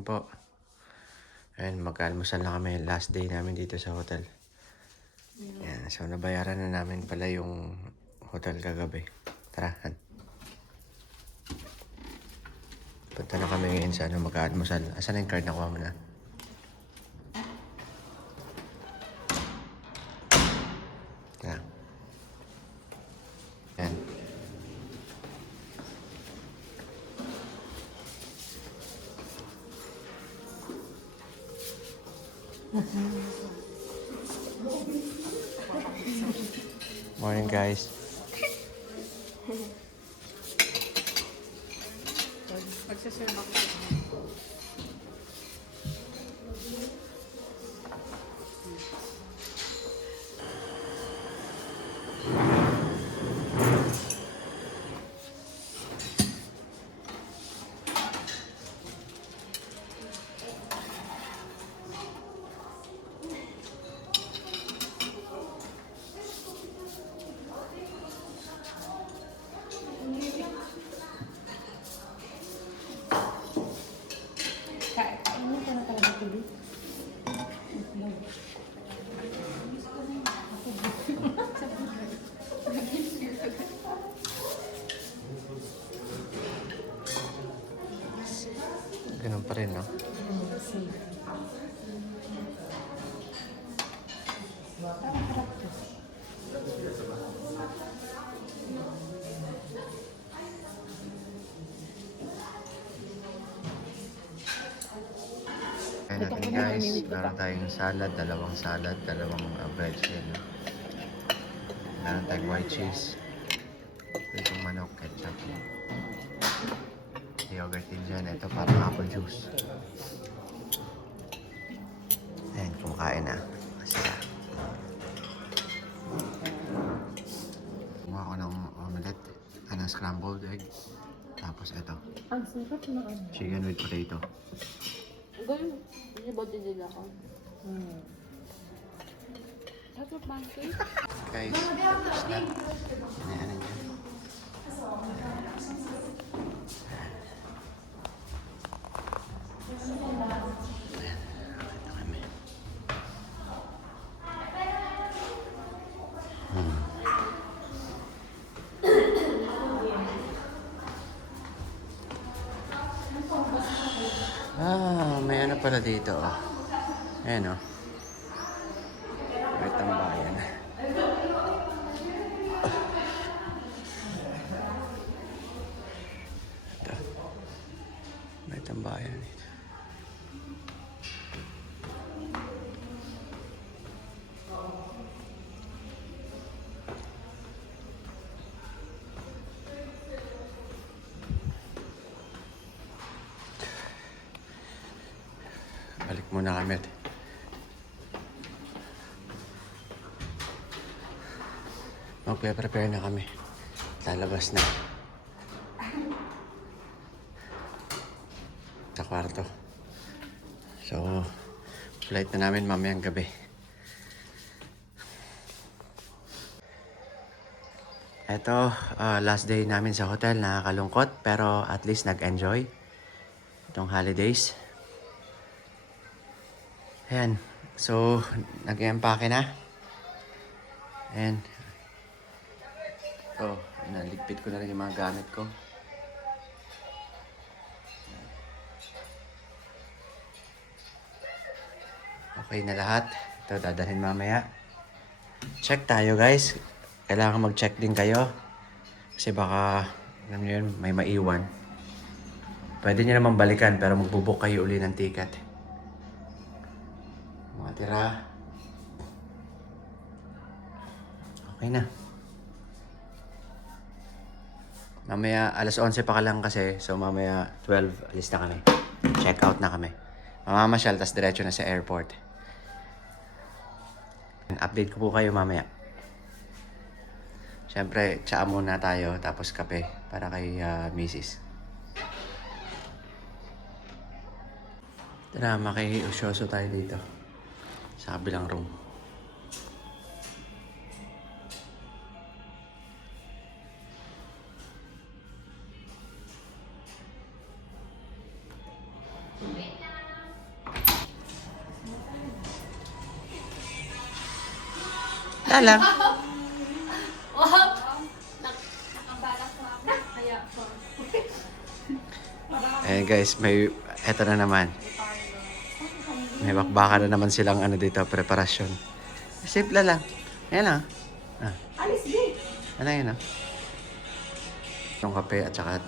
morning po. Ayan, mag-almusal na kami. Last day namin dito sa hotel. Ayan, so nabayaran na namin pala yung hotel kagabi. Tara, Han. Punta na kami ngayon sa mag-almusal. Asan na yung card? Nakuha mo na? Ayan. Ayan. Morning, guys. Magsaserve ako. Ano ka na talaga tuloy? Ganun pa rin, no? Kaya natin, guys. Meron tayong salad, dalawang bread shell. No? Meron tayong white cheese. Itong manok, ketchup. Yogurt din dyan. Ito parang apple juice. Ayan, kumakain na. Masaya. Kumuha ko ng omelette. Scrambled egg. Tapos ito. Ang sarap na ano. Chicken with potato. Ganun. Hindi ba din nila ako? Sarap pancake. Guys, tapos na. Ano dyan? May ano pala dito, oh. Ayan, oh. May tambayan. Ito. May tambayan dito. Balik muna kami. Magpe-prepare na kami. Lalabas na. Sa kwarto. So, flight na namin mamayang gabi. Ito, last day namin sa hotel. Nakakalungkot, pero at least nag-enjoy itong holidays. Ayan. So, nag-empake na. Ayan. Oh, naligpit ko na rin yung mga gamit ko. Okay na lahat. Ito, dadalhin mamaya. Check tayo, guys. Kailangan mag-check din kayo. Kasi baka, alam nyo yun, may maiwan. Pwede nyo naman balikan, pero magbubook kayo uli ng ticket. Mga tira. Okay na. Mamaya, alas 11 pa ka lang kasi. So, mamaya, 12, alis na kami. Check out na kami. Mamamasyal, tas diretso na sa airport. Update ko po kayo mamaya. Siyempre, tsaa muna tayo, tapos kape para kay Mrs. Tara, makiusyoso tayo dito. Sa kabilang room. Wait lang Lalang. Nakabalak na ako. Kaya po. Eh guys, eto na naman. May bakbaka na naman silang ano dito, preparasyon. Simple lang. Ayan lang. Ah. Alis, di. Ano yun, ah? Yung kape at saka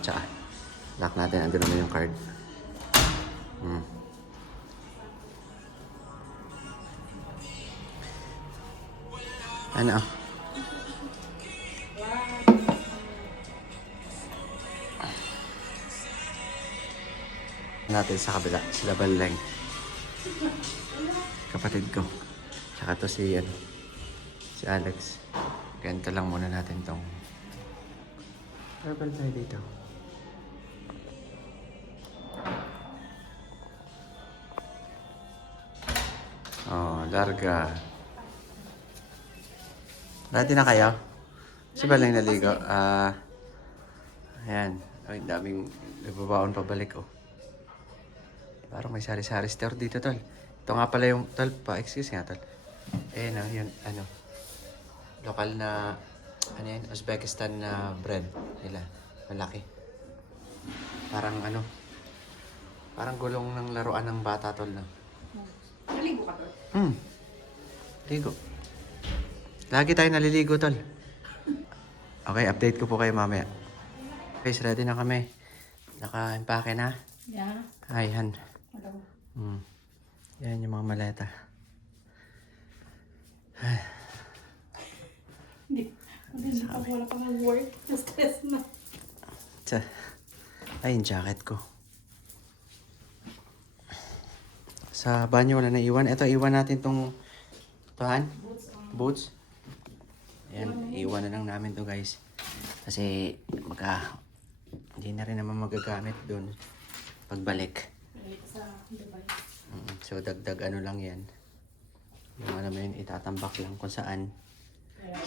tsaa. Lock natin. Andun naman yung card. Ano? Natin sa kabila. Sila Baleng. Kapatid ko. Tsaka to si Alex. Ganito lang muna natin tong herbal tayo dito. Oh, larga. Ready na kayo? Si Baleng naligo. Ayan. Ay, daming nagbabaon pabalik, oh. Parang may sari-sari store dito, tol. Ito nga pala yung, tol, excuse nga, tol. Eh, no, yun, lokal na, Uzbekistan na bread nila. Malaki. Parang parang gulong ng laruan ng bata, tol, no? Naligo ka, tol? Ligo. Lagi tayo naliligo, tol. Okay, update ko po kayo mamaya. Guys, ready na kami. Naka-impake na. Yeah. Ayan. Hello. Yan yung mga maleta. Hindi pa wala pa ng work. Na-stress na. Ay, yung jacket ko. Sa banyo wala na iwan. Ito, iwan natin tong boots. Ayan, iwan na lang namin to, guys. Kasi hindi na rin naman magagamit doon pagbalik. Sa Dubai. So, dagdag lang yan. Yung alam mo yun, itatambak lang kung saan.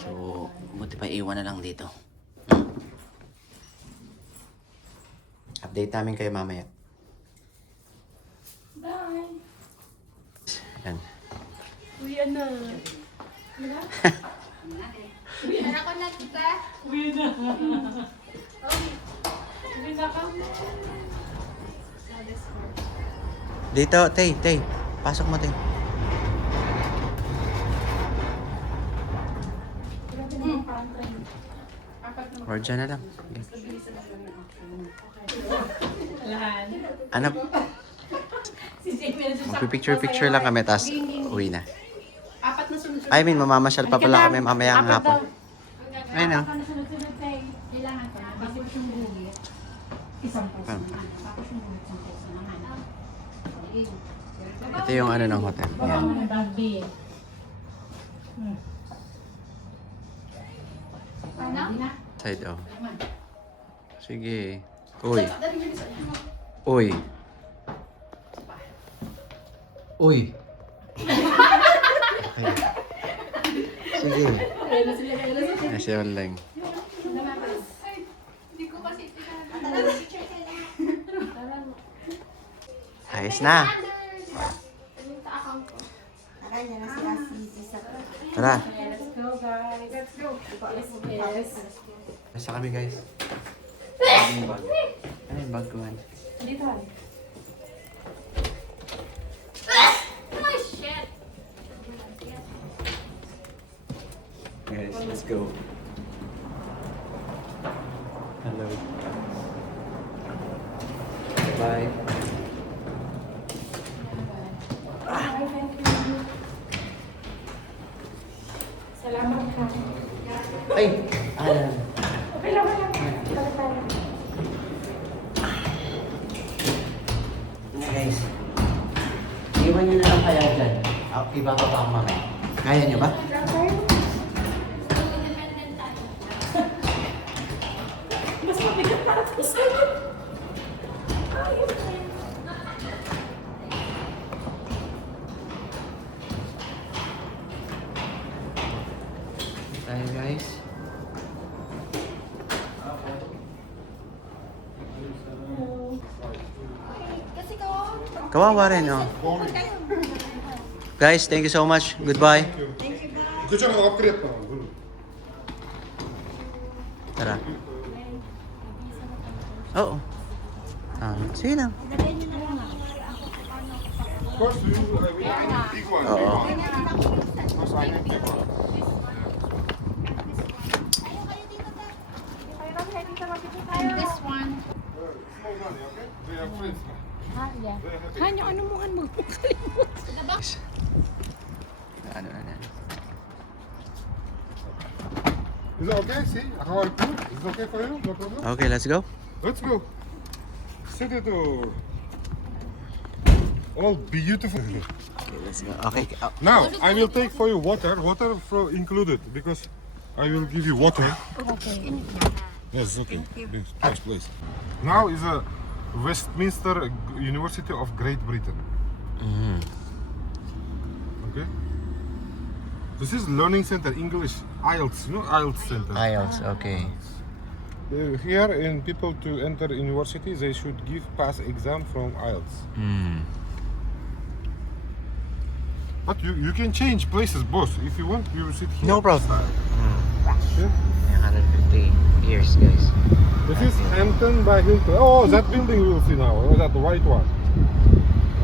So, buti pa iwan na lang dito. Update namin kayo mamaya. Bye. Yan. Uwi na. Uwi na ako na kita. Uwi na. Uwi na ka. Dito, Tay. Pasok mo, Tay. Or dyan na lang. Ano? Magpipicture-picture lang kami, tapos uwi na. Apat na sunod-sunod. I mean, mamamasyal pa pala kami mamaya ang hapon. Ayun, oh. Apat na sunod-sunod tayo. Kailangan ko na. Tapos yung guhit. Isang peso. Tapos yung guhit, isang peso naman. Ito yung ng hotel. Yan. Bagbi. Side, oh. Sige. Uy. Uy. Uy. Ay. Sige. Nasi online. Hindi ko kasi Ayos na. Tara. Let's go, guys. Let's go. Yes. Basta kami, guys. Ano yung bag? Ano yung bag ko, man? Dito. Oh, shit. Guys, let's go. Hello. Bye. Salamat ka. Ay! Ayan. Okay lang, wala. Guys, iwan nyo na lang kaya dyan. Ibababa ako mamaya. Kaya nyo ba? Mas mabigat para sa'yo. Tayo, guys. Kawawa rin, oh. Guys, thank you so much. Goodbye. Thank you, guys. Kun je nog opknippen? Tara. Oo. Sige na. Of course, we big one. Oo. Because I need big one. And this one. Small money, okay? They have friends. Yeah. Hanyo, ano mo kalimut? Ano na yan? Is it okay? See, how I put? Is it okay for you? No problem? Okay, let's go. Let's go. Sit it all beautiful. Okay, let's go. Okay. Now, I will take for you water. Water included because I will give you water. Okay. Yes, okay. Yes, nice place. Now is a Westminster University of Great Britain. Okay. This is learning center English IELTS, you know IELTS center. IELTS, okay. Here, in people to enter university, they should give pass exam from IELTS. But you can change places, boss. If you want, you sit here. No problem. Okay. 150 years, guys. This is Hampton by Hilton. Oh, that building we will see now. Oh, that white one.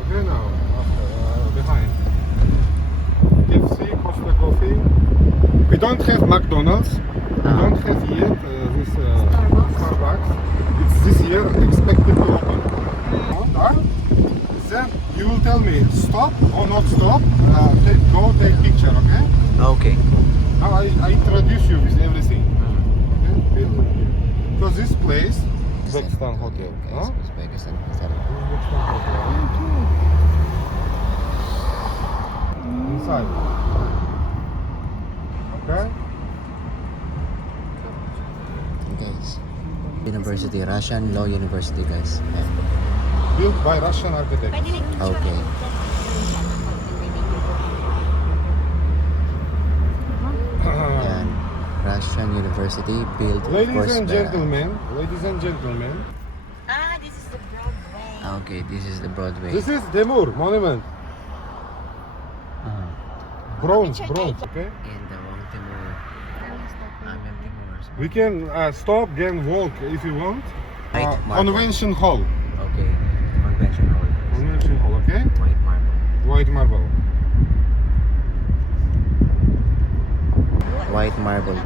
Okay, now after behind. KFC, Costa Coffee. We don't have McDonald's. We don't have yet this Starbucks. It's this year expected to open. Then you will tell me stop or not stop. Go take picture, okay? Okay. Now I introduce you with everything. Okay? Because this place, Uzbekistan Hotel. Huh? Uzbekistan. Uzbekistan Hotel. Inside. Okay? Guys. University, Russian Law University, guys. Built by Russian architects. Okay. Yan. Russian University built, of Ladies course, and by- gentlemen, Ah, this is the Broadway. Okay, this is the Broadway. this is Temur Monument. Uh-huh. Bronze, okay? And the Wang Timur. Amir Timur's. We can stop, can walk if you want. White marble. Convention Hall. Okay. Convention hall. guys. Convention Hall, okay? White marble. White marble. White marble.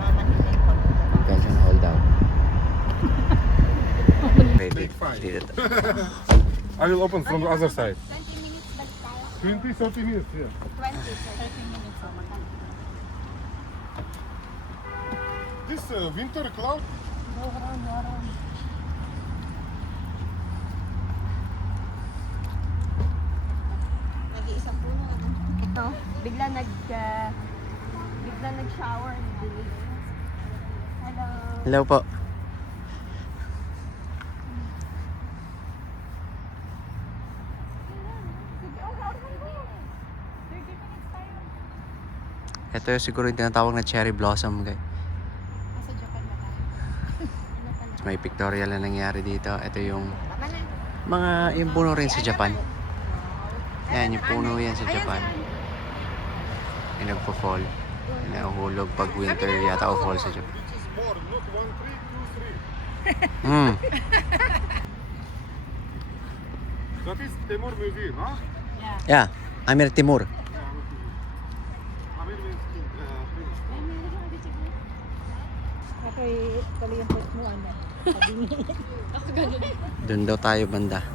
Convention hall daw. Wait, Take five. dito. I will open from the other side. 20 minutes balik tayo. 20, 30 minutes, yeah. 20, 30 minutes. So, This winter cloud. Nag-iisang puno. Ito, bigla nag-shower. Hello. Hello po. Ito siguro yung tinatawag na cherry blossom, guys. Nasa Japan ba tayo? May pictorial na nangyari dito. Ito yung Tama na. mga yung puno rin sa Japan. Yan, yung puno yan sa Japan. Yung nagpo-fall. Yung nahuhulog pag winter yata o fall sa Japan. Which is more, not 1, 3, 2, 3. Hmm. That is Temur Museum, huh? Yeah, Amir Timur. Amir means king, prince. Okay, tuloy yung post mo, ano? Doon daw tayo banda.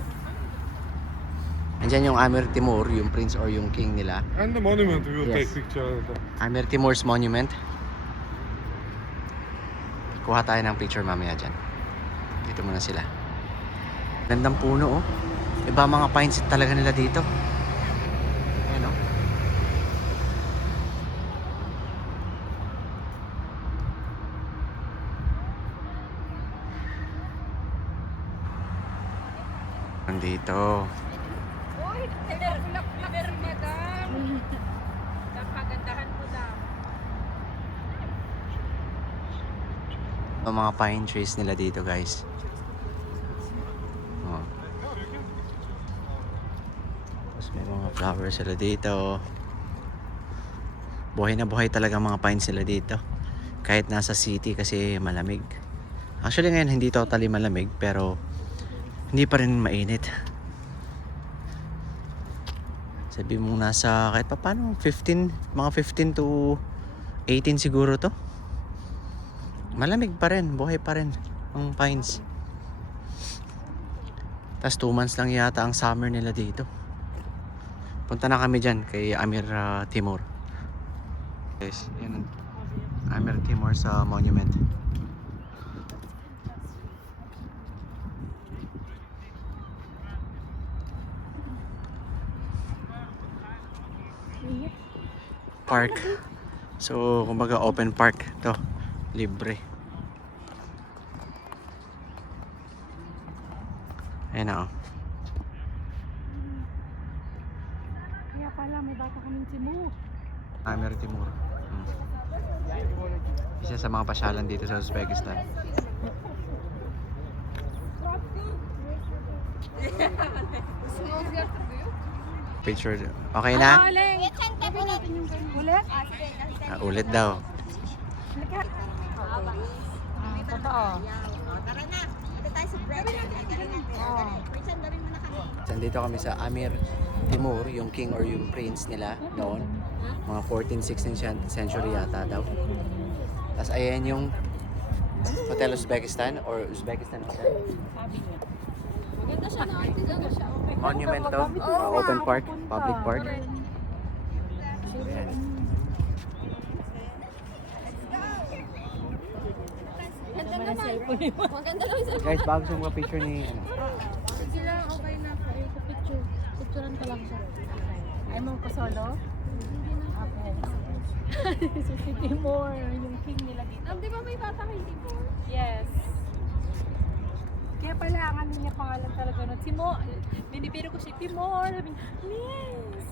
Andyan yung Amir Timur, yung prince or yung king nila. And the monument, we will Yes. take picture. Amir Timur's monument. Kuha tayo ng picture mamaya dyan. Dito muna sila. Gandang puno, oh. Iba mga pine seed talaga nila dito. Ayan, oh. Nandito. Uy, bulaklak madam. Kapagandahan mo daw. Ang mga pine trees nila dito, guys. Oh. Tapos may mga flowers sila dito. Buhay na buhay talaga ang mga pines sila dito. Kahit nasa city kasi malamig. Actually ngayon hindi totally malamig pero hindi pa rin mainit. Sabi mo nasa kahit pa paano 15 to 18 siguro to. Malamig pa rin, buhay pa rin ang pines. Tapos 2 months lang yata ang summer nila dito. Punta na kami dyan kay Amir Timur. Guys, yun ang Amir Timur sa monument. Park. So, kumbaga open park to. Libre. Ayan na, oh. Kaya pala may bata kaming Timur. Amir Timur. Isa sa mga pasyalan dito sa Uzbekistan. Picture. Okay na? Ulit? Ulit daw. Totoo. Tara na. Ito tayo sa bread. Richard, darin mo na kami. Nandito kami sa Amir Timur, yung king or yung prince nila noon. Mga 14th, 16th century yata daw. Tapos ayan yung Hotel Uzbekistan or Uzbekistan Hotel. Maganda siya na. Maganda siya. Monument to, open park, public park. Ayan. Ganda naman. Maganda lang sa Guys, bago sa mga picture ni ano. Sila, okay na. Picture. Picturean ko lang siya. Ay mo ko solo? Okay. So si Timur, yung king nila dito. Di ba may bata kay Timur? Yes. Kaya pala ang ano niya pangalan talaga no, Timur. Binibiro ko si Timur. Sabi niya, yes.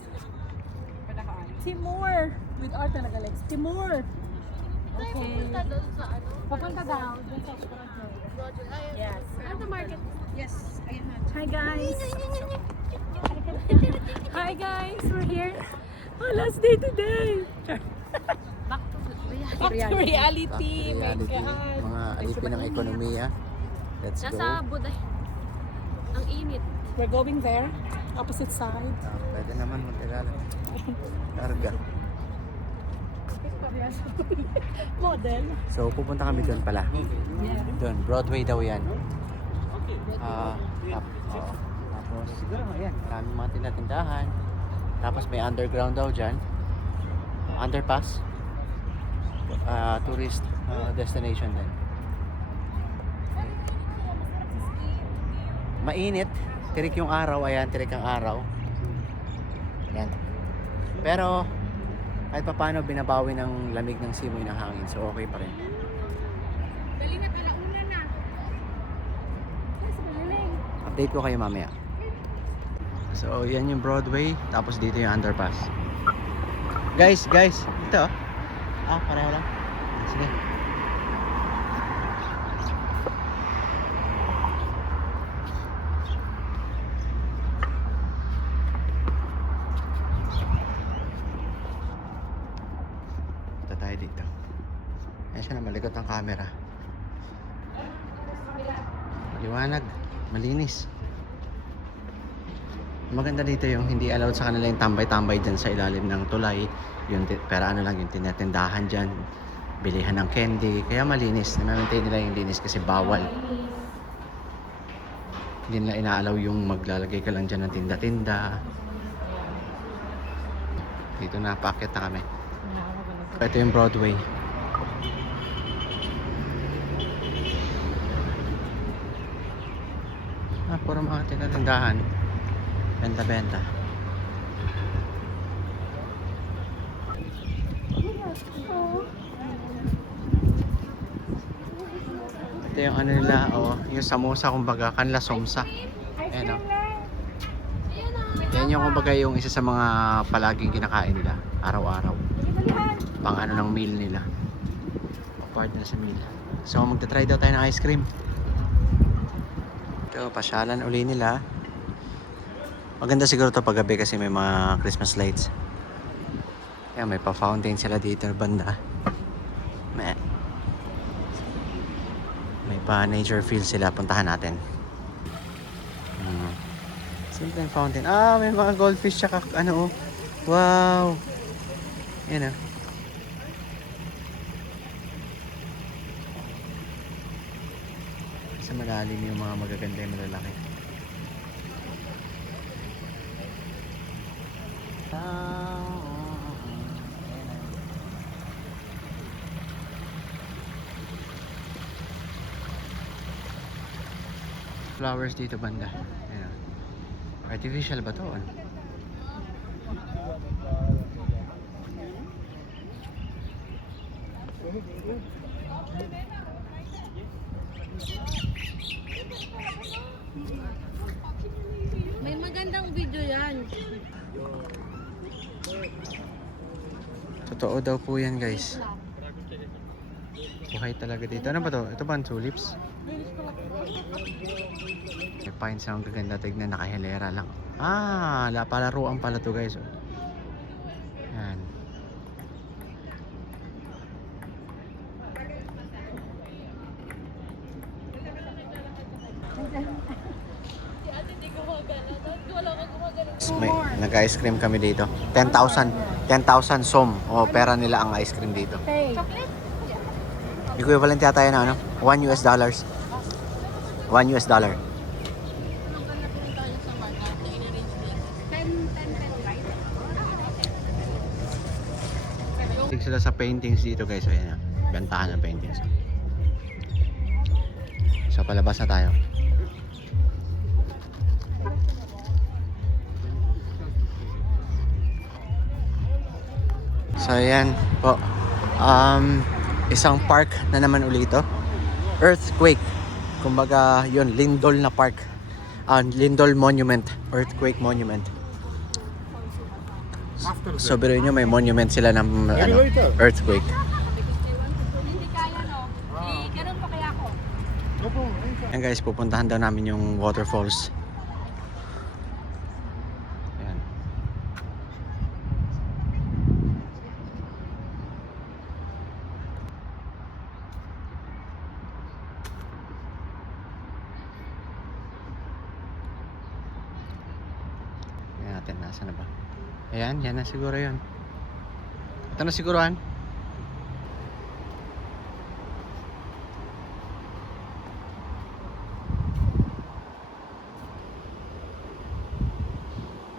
Timur. With R talaga legs. Timur. Okay. Punta doon sa ano? Papunta daw. Doon sa Roger. Yes. Ano market? Yes. Ayun na. Hi guys. Hi guys. We're here. Oh, last day today. Back to Back to reality. My Reality. God. Mga alipin ng ekonomiya. Let's go. Nasa Buday. Ang init. We're going there. Opposite side. Pwede naman mag-alala. Karga. Model. So pupunta kami doon pala. Doon, Broadway daw yan. Oo. Tapos siguro ayan, maraming mga tindahan. Tapos may underground daw dyan. Underpass. Tourist destination din. Mainit. Tirik yung araw. Ayan, tirik ang araw. Ayan. Pero kahit pa paano binabawi ng lamig ng simoy ng hangin. So okay pa rin. Dali na talauna na. Update ko kayo mamaya. So yan yung Broadway. Tapos dito yung underpass. Guys. Ito. Pareho lang. Sige. Punta tayo dito. Ayan siya na, malikot ang camera. Maliwanag. Malinis. Maganda dito yung hindi allowed sa kanila yung tambay-tambay dyan sa ilalim ng tulay. Pero ano lang yung tinatindahan dyan. Bilihan ng candy. Kaya malinis. Na-maintain nila yung linis kasi bawal. Hindi nila inaalaw yung maglalagay ka lang dyan ng tinda-tinda. Dito na, paakyat na kami. Ito yung Broadway. Puro mga tinatindahan. Benta-benta. Ito yung ano nila, yung samosa kumbaga, kanla somsa. Ayan o. Yan yung kumbaga yung isa sa mga palaging kinakain nila, araw-araw. Pang ano ng meal nila. Part na sa meal. So magta-try daw tayo ng ice cream. Ito, pasyalan uli nila. Maganda siguro to paggabi kasi may mga Christmas lights. Ayan, may pa-fountain sila dito banda. May pa-nature feel sila. Puntahan natin. Simpleng fountain. May mga goldfish tsaka ano oh. Wow! Yan ah. Sa malalim yung mga magaganda yung malalaki. Flowers dito banda. Ayan. Artificial ba to? Ano? May magandang video yan. Totoo daw po yan guys. Buhay talaga dito. Ano ba to? Ito ba ang tulips? May pines ang gaganda. Tignan, nakahilera lang. Palaruan pala to guys. Yan. May nag-ice cream kami dito. 10,000 som o pera nila ang ice cream dito. Hey. Equivalent yata yun na ano? $1 US. $1 US. Tig sila sa paintings dito guys. So, ayan. Gantahan ng paintings. So palabas na tayo. So ayan po. Isang park na naman ulit ito. Earthquake. Kumbaga yun, Lindol na park. Lindol Monument. Earthquake Monument. After So biruin nyo, may monument sila ng earthquake. Hindi kaya no. Ganun pa kaya ako. No problem. Ayan guys, pupuntahan daw namin yung waterfalls. Ayan. Ayan natin, nasa na ba? Ayan, yan na siguro yun. Ito na siguruhan.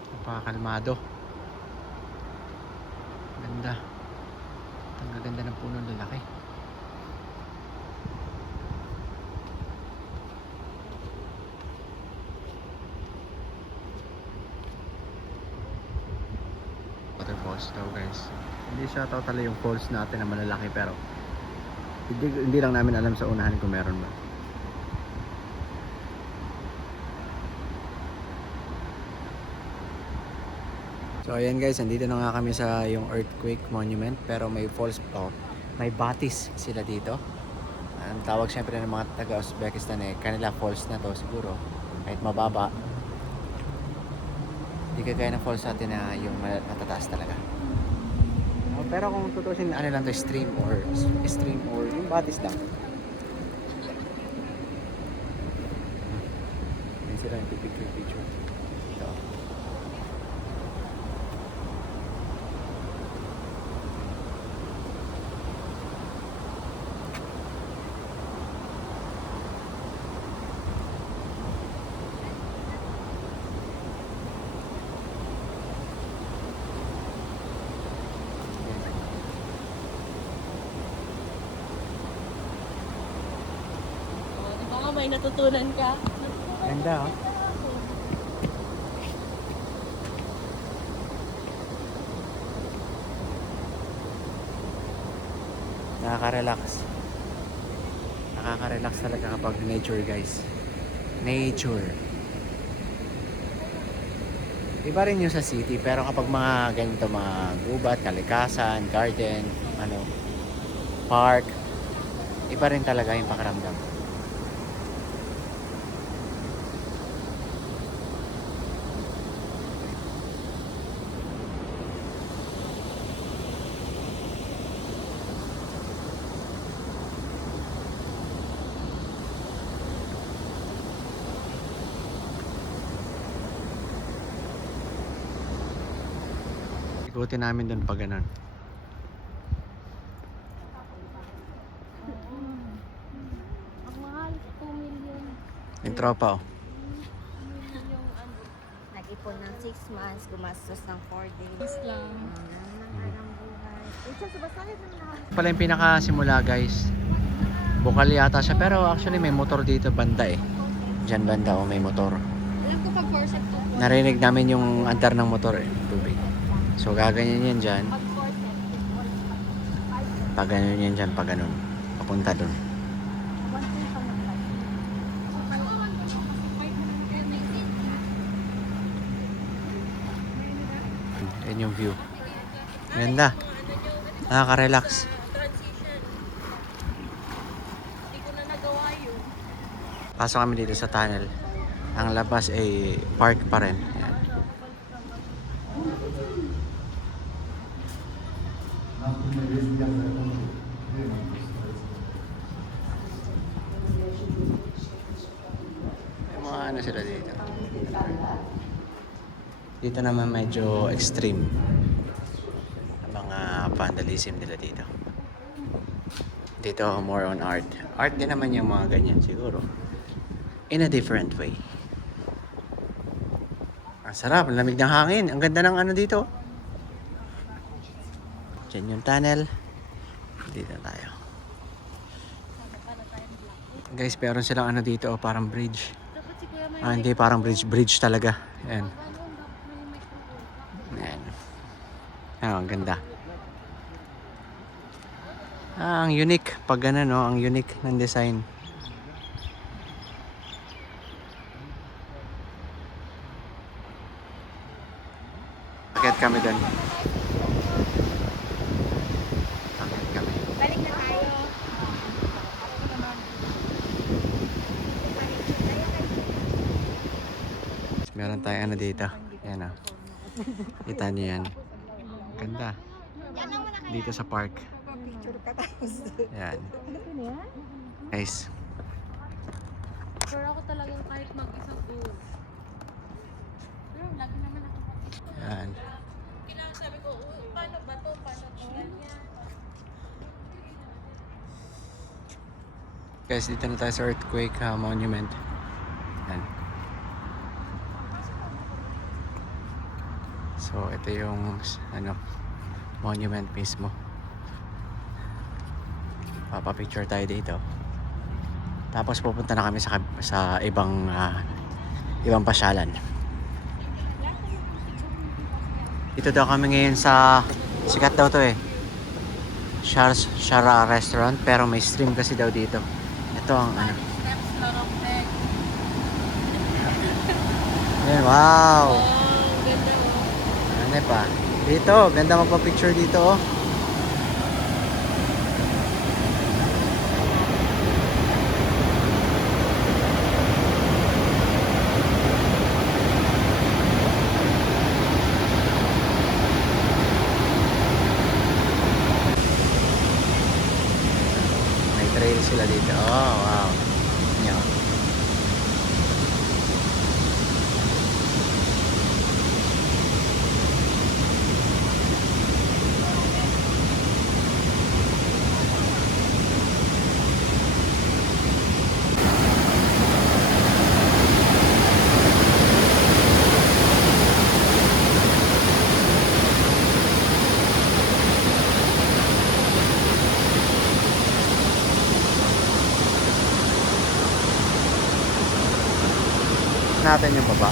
Napakakalmado. Ganda. Ang gaganda ng puno, lalaki. Waterfalls daw guys. Hindi siya totally yung falls natin na malalaki pero hindi lang namin alam sa unahan kung meron ba. So ayan guys, andito na nga kami sa yung earthquake monument pero may falls may batis sila dito. Ang tawag syempre ng mga taga Uzbekistan kanila falls na to siguro kahit mababa. Hindi kagaya ng falls natin na yung matataas talaga. Pero kung tutusin ano lang to stream or yung batis lang. Yan sila yung picture. Ito. Baka may natutunan ka. Ganda oh. Nakaka-relax. Nakaka-relax talaga kapag nature guys. Nature. Iba rin yung sa city pero kapag mga ganito mga gubat, kalikasan, garden, park, iba rin talaga yung pakiramdam. Ikutin namin doon pag ganun. Ang mahal, 2 million. Yung tropa oh. Yung ano, Nag-ipon ng 6 months, gumastos ng 4 days. lang. Ang buhay. Richard, sa basahin ng lahat. Pala yung pinakasimula guys. Bukal yata siya pero actually may motor dito banda eh. Diyan banda oh may motor. Alam ko pag forceps to. Narinig namin yung andar ng motor eh, tubig. So gaganyan yan dyan. Pag forceps, Pag ganun yan dyan, pag ganun. Papunta dun. 1.5 Yan yung view. Ganda. Nakaka-relax. Hindi ko na nagawa yun. Pasok kami dito sa tunnel. Ang labas ay park pa rin. Yan. May mga ano sila dito. Dito naman medyo extreme. Ang mga vandalism nila dito. Dito more on art. Art din naman yung mga ganyan siguro. In a different way. Ang sarap, ang lamig ng hangin. Ang ganda ng ano dito. Diyan yung tunnel. Dito tayo. Guys, meron silang ano dito, parang bridge. Dapat si Kuya may Hindi, parang bridge. Bridge talaga. Ayan. Ayan. Ang ganda. Ang unique. Pag ganun, no? Ang unique ng design. Akit kami dun. Akit kami. Balik na tayo. Meron tayong ano dito. Yan o. Kita niyo yan. Ganda. Dito sa park. Picture ka tapos. Yan. Nice. Pero ako talagang kahit mag-isa ko. Pero lagi naman ako. Yan. Sabi ko, paano ba to? Paano to? Ganyan. Guys, dito na tayo sa earthquake monument. Yan. So, ito yung ano, monument mismo. Papapicture tayo dito. Tapos pupunta na kami sa ibang ibang pasyalan. Dito daw kami ngayon sa sikat daw to eh. Shara restaurant pero may stream kasi daw dito. Ito ang ano. Steps lang ang egg. Ayan, wow. Ang ganda oh. Ano pa? Dito, ganda magpa-picture dito oh. May trail sila dito. Oh, wow. Yan. Natin yung baba.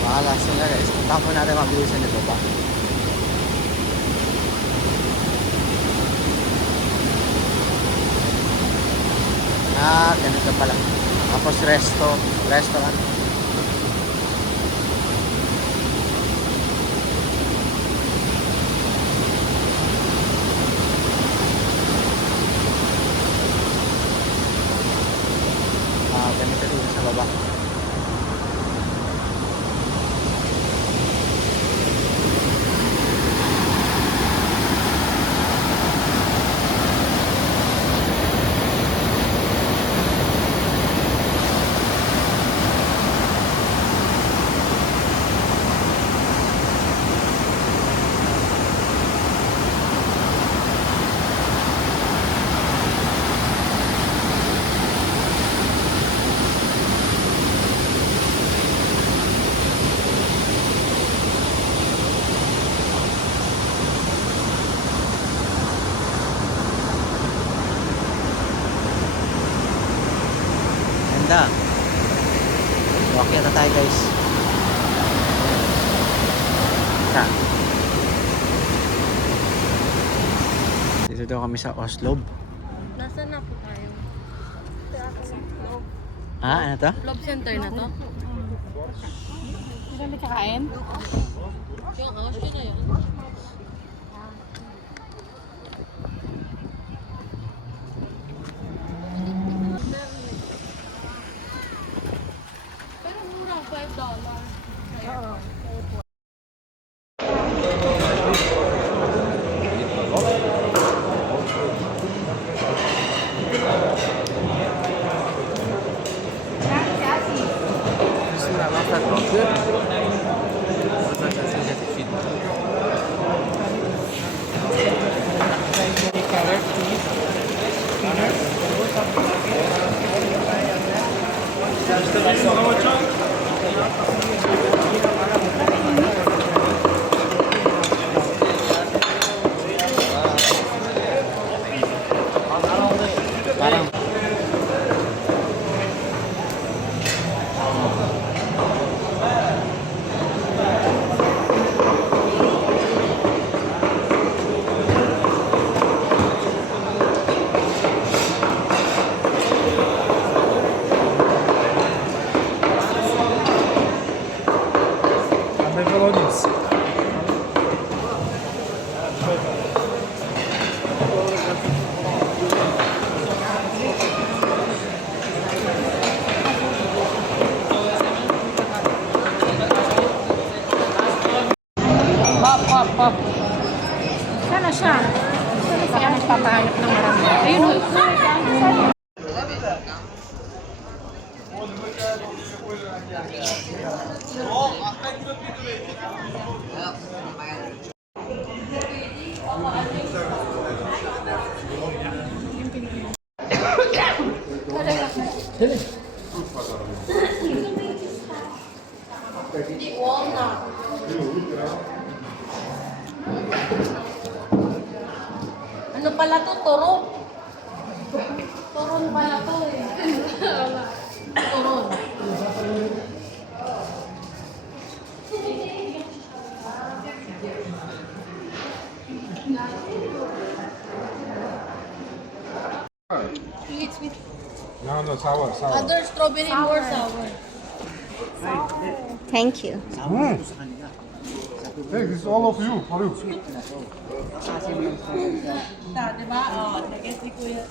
Bahala sila guys. Punta po natin mabilisan yung baba. Ganito pala. Tapos restaurant. Ganito dito sa baba. Okay na tayo guys. Ta. Dito daw kami sa Oslo. Nasaan na po tayo? Ano to? Love center na to? Hindi kami kakain? Yung house, yun na yun. Pero mura, $5. Oo. Pop. Sana siya. Sana siya nagpapahanap ng marami. Ayun o. Ano pala to? Toro? Toron pala to eh. Toron. Sweet. No, sour. Other strawberry more sour. Thank you. Hey, this is all of you, for you. Diba? Oh, nag-guess si Kuya.